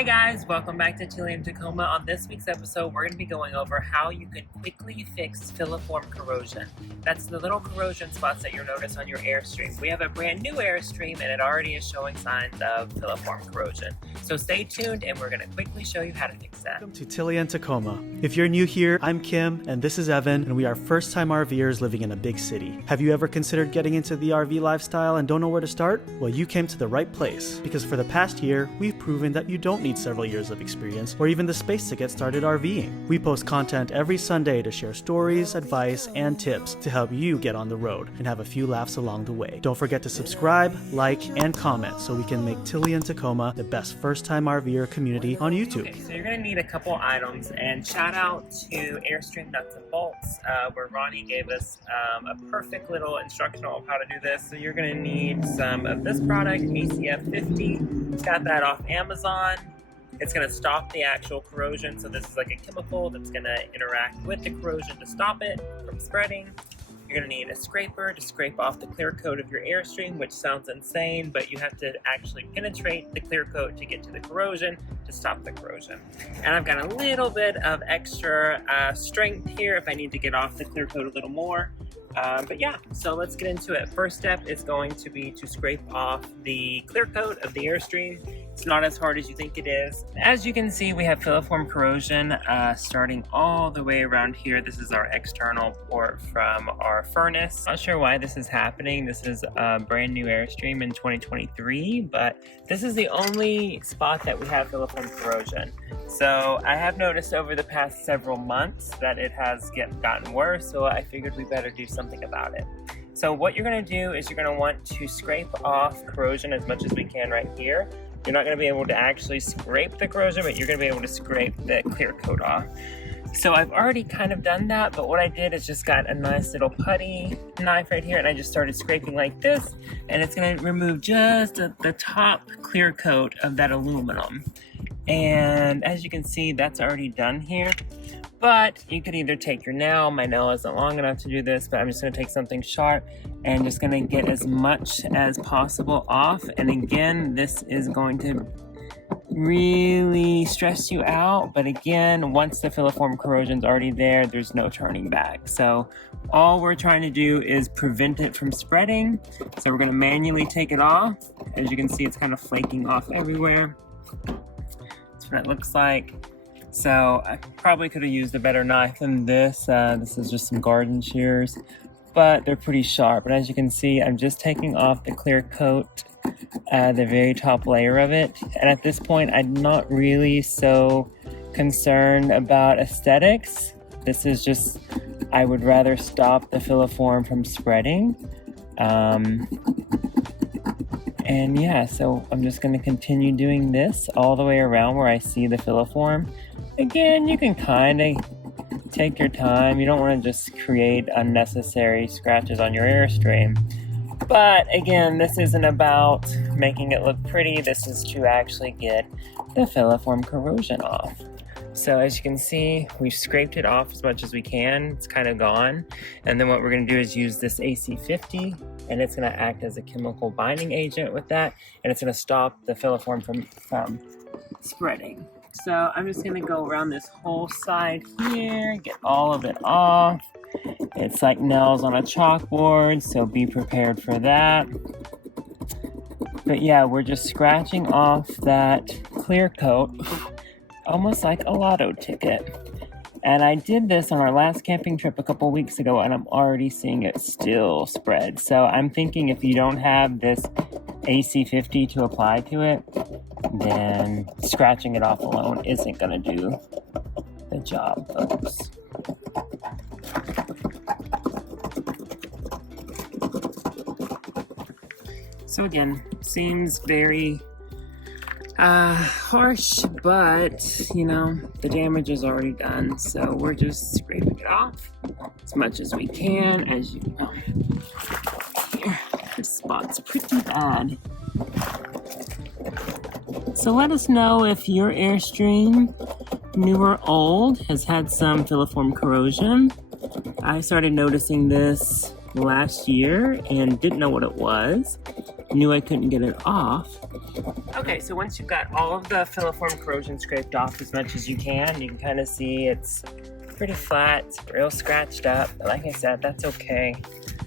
Hey guys, welcome back to Chile and Tacoma. On this week's episode, we're going to be going over how you can quickly fix filiform corrosion. That's the little corrosion spots that you'll notice on your Airstream. We have a brand new Airstream and it already is showing signs of filiform corrosion. So stay tuned and we're going to quickly show you how to fix that. Welcome to Chile and Tacoma. If you're new here, I'm Kim and this is Evan, and we are first-time RVers living in a big city. Have you ever considered getting into the RV lifestyle and don't know where to start? Well, you came to the right place, because for the past year, we've proven that you don't need several years of experience or even the space to get started RVing. We post content every Sunday to share stories, advice, and tips to help you get on the road and have a few laughs along the way. Don't forget to subscribe, like, and comment so we can make Chile and Tacoma the best first-time RVer community on YouTube. Okay, so you're going to need a couple items, and shout out to Airstream Nuts and Bolts, where Ronnie gave us a perfect little instructional of how to do this. So you're going to need some of this product, ACF 50. Got that off Amazon. It's going to stop the actual corrosion. So this is like a chemical that's going to interact with the corrosion to stop it from spreading. You're going to need a scraper to scrape off the clear coat of your Airstream, which sounds insane, but you have to actually penetrate the clear coat to get to the corrosion to stop the corrosion. And I've got a little bit of extra strength here if I need to get off the clear coat a little more. But yeah, so let's get into it. First step is going to be to scrape off the clear coat of the Airstream. It's not as hard as you think it is. As you can see, we have filiform corrosion starting all the way around here. This is our external port from our furnace. Not sure why this is happening. This is a brand new Airstream in 2023, but this is the only spot that we have filiform corrosion. So I have noticed over the past several months that it has gotten worse, so I figured we better do something about it. So what you're going to do is you're going to want to scrape off corrosion as much as we can right here. You're not going to be able to actually scrape the corrosion, but you're going to be able to scrape the clear coat off. So I've already kind of done that, but what I did is just got a nice little putty knife right here, and I just started scraping like this, and it's going to remove just the top clear coat of that aluminum. And as you can see, that's already done here. But you could either take your nail, my nail isn't long enough to do this, but I'm just going to take something sharp and just going to get as much as possible off. And again, this is going to really stress you out, but again, once the filiform corrosion's already there, there's no turning back. So all we're trying to do is prevent it from spreading. So we're going to manually take it off. As you can see, it's kind of flaking off everywhere. That's what it looks like. So I probably could have used a better knife than this. This is just some garden shears, but they're pretty sharp. And as you can see, I'm just taking off the clear coat, the very top layer of it. And at this point, I'm not really so concerned about aesthetics. This is just, I would rather stop the filiform from spreading. And yeah, so I'm just going to continue doing this all the way around where I see the filiform. Again, you can kind of take your time. You don't want to just create unnecessary scratches on your Airstream. But again, this isn't about making it look pretty. This is to actually get the filiform corrosion off. So as you can see, we've scraped it off as much as we can. It's kind of gone. And then what we're going to do is use this AC50, and it's going to act as a chemical binding agent with that, and it's going to stop the filiform from spreading. So I'm just going to go around this whole side here, get all of it off. It's like nails on a chalkboard, so be prepared for that. But yeah, we're just scratching off that clear coat, almost like a lotto ticket. And I did this on our last camping trip a couple weeks ago, and I'm already seeing it still spread. So I'm thinking if you don't have this AC50 to apply to it, then scratching it off alone isn't going to do the job, folks. So again, seems very harsh, but you know, the damage is already done, so we're just scraping it off as much as we can. As you know, here, this spot's pretty bad. So let us know if your Airstream, new or old, has had some filiform corrosion. I started noticing this last year and didn't know what it was. Knew I couldn't get it off. Okay, so once you've got all of the Filiform Corrosion scraped off as much as you can kind of see it's pretty flat, it's real scratched up. But like I said, that's okay.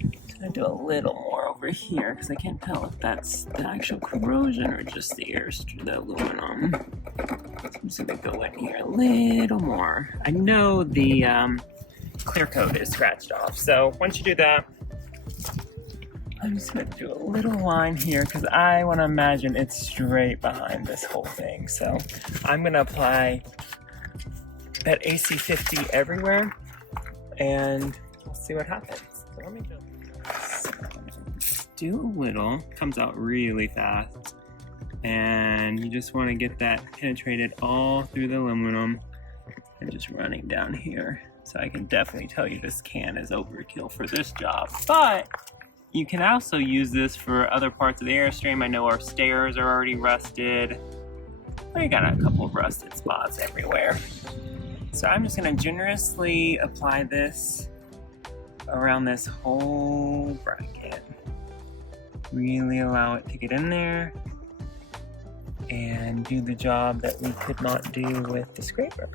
I'm gonna do a little more over here because I can't tell if that's the actual corrosion or just the the aluminum. So I'm just gonna go in here a little more. I know the clear coat is scratched off, so once you do that, I'm just going to do a little line here because I want to imagine it's straight behind this whole thing. So I'm going to apply that AC50 everywhere and we'll see what happens. So let me just do a little. Comes out really fast. And you just want to get that penetrated all through the aluminum and just running down here. So I can definitely tell you this can is overkill for this job. But you can also use this for other parts of the Airstream. I know our stairs are already rusted. I got a couple of rusted spots everywhere. So I'm just gonna generously apply this around this whole bracket. Really allow it to get in there and do the job that we could not do with the scraper.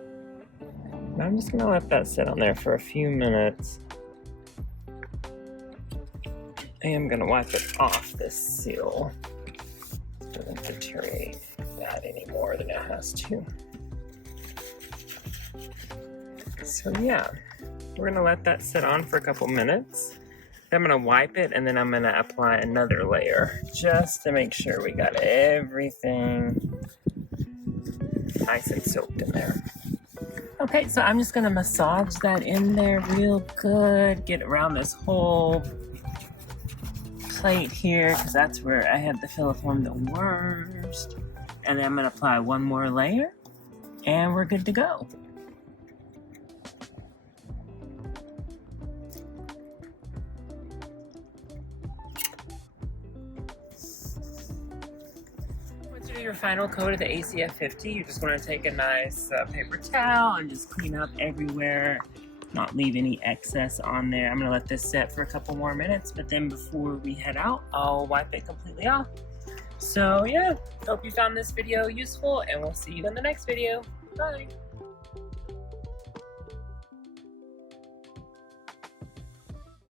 And I'm just gonna let that sit on there for a few minutes. I am going to wipe it off this seal. It doesn't deteriorate that any more than it has to. So yeah, we're going to let that sit on for a couple minutes. Then I'm going to wipe it and then I'm going to apply another layer just to make sure we got everything nice and soaked in there. Okay, so I'm just going to massage that in there real good, get around this whole plate here because that's where I had the Filiform the worst. And then I'm going to apply one more layer and we're good to go. Once you do your final coat of the ACF50, you just want to take a nice paper towel and just clean up everywhere. Not leave any excess on there. I'm gonna let this set for a couple more minutes, but then before we head out, I'll wipe it completely off. So yeah, hope you found this video useful and we'll see you in the next video. Bye.